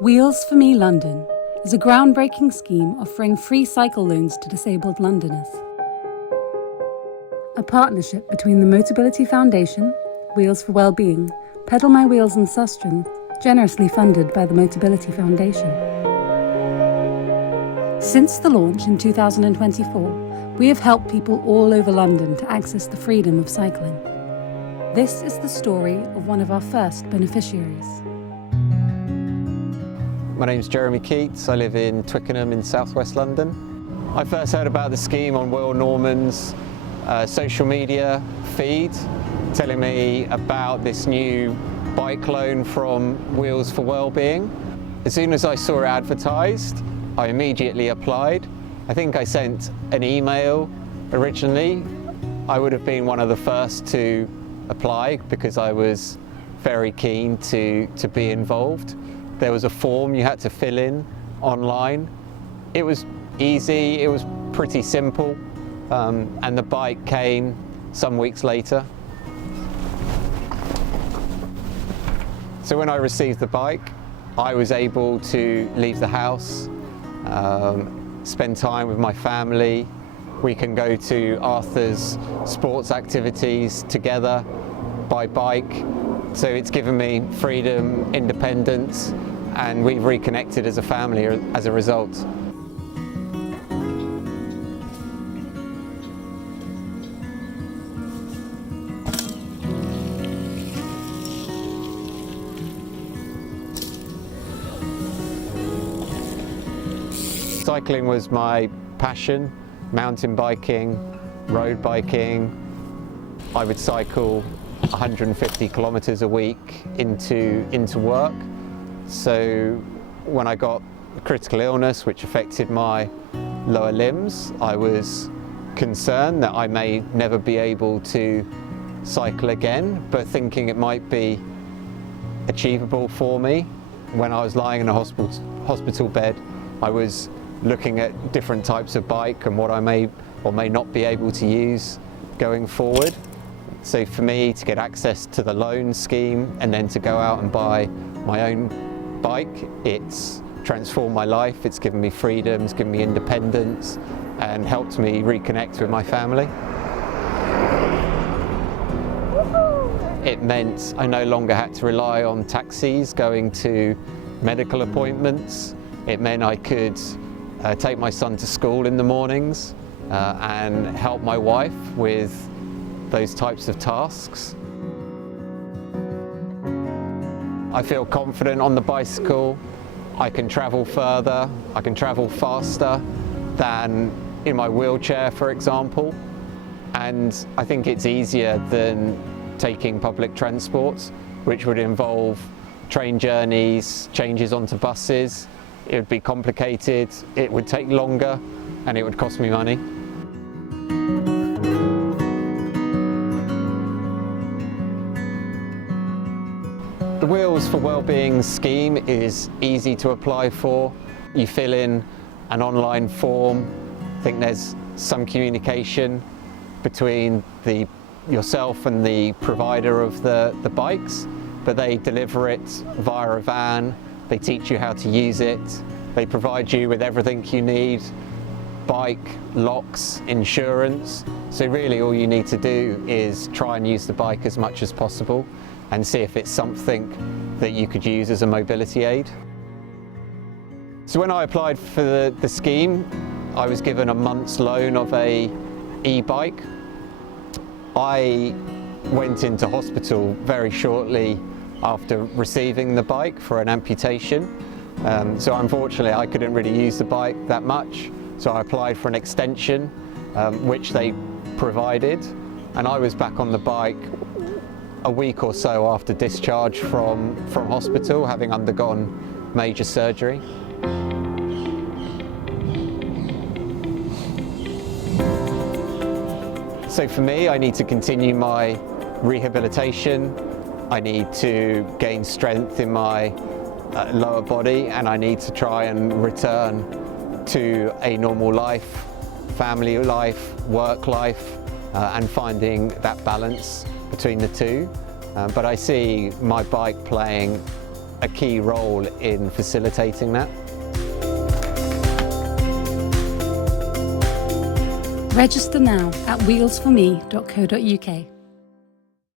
Wheels4Me London is a groundbreaking scheme offering free cycle loans to disabled Londoners. A partnership between the Motability Foundation, Wheels for Wellbeing, Pedal My Wheels and Sustrength, generously funded by the Motability Foundation. Since the launch in 2024, we have helped people all over London to access the freedom of cycling. This is the story of one of our first beneficiaries. My name's Jeremy Keats. I live in Twickenham in southwest London. I first heard about the scheme on Will Norman's social media feed, telling me about this new bike loan from Wheels for Wellbeing. As soon as I saw it advertised, I immediately applied. I think I sent an email originally. I would have been one of the first to apply because I was very keen to be involved. There was a form you had to fill in online. It was easy, it was pretty simple, and the bike came some weeks later. So when I received the bike, I was able to leave the house, spend time with my family. We can go to Arthur's sports activities together by bike. So it's given me freedom, independence, and we've reconnected as a family as a result. Cycling was my passion, mountain biking, road biking. I would cycle 150 kilometers a week into work. So when I got a critical illness which affected my lower limbs, I was concerned that I may never be able to cycle again, but thinking it might be achievable for me. When I was lying in a hospital bed, I was looking at different types of bike and what I may or may not be able to use going forward. So for me to get access to the loan scheme and then to go out and buy my own bike, it's transformed my life, it's given me freedom, it's given me independence and helped me reconnect with my family. It meant I no longer had to rely on taxis going to medical appointments. It meant I could take my son to school in the mornings and help my wife with those types of tasks. I feel confident on the bicycle. I can travel further, I can travel faster than in my wheelchair, for example. And I think it's easier than taking public transport, which would involve train journeys, changes onto buses. It would be complicated, it would take longer, and it would cost me money. The Wheels for Wellbeing scheme is easy to apply for. You fill in an online form. I think there's some communication between yourself and the provider of the bikes, but they deliver it via a van. They teach you how to use it. They provide you with everything you need: bike, locks, insurance. So really all you need to do is try and use the bike as much as possible and see if it's something that you could use as a mobility aid. So when I applied for the scheme, I was given a month's loan of a e-bike. I went into hospital very shortly after receiving the bike for an amputation. So unfortunately I couldn't really use the bike that much. So I applied for an extension, which they provided. And I was back on the bike a week or so after discharge from hospital, having undergone major surgery. So for me, I need to continue my rehabilitation. I need to gain strength in my lower body, and I need to try and return to a normal life, family life, work life, and finding that balance between the two. But I see my bike playing a key role in facilitating that. Register now at wheels4me.co.uk.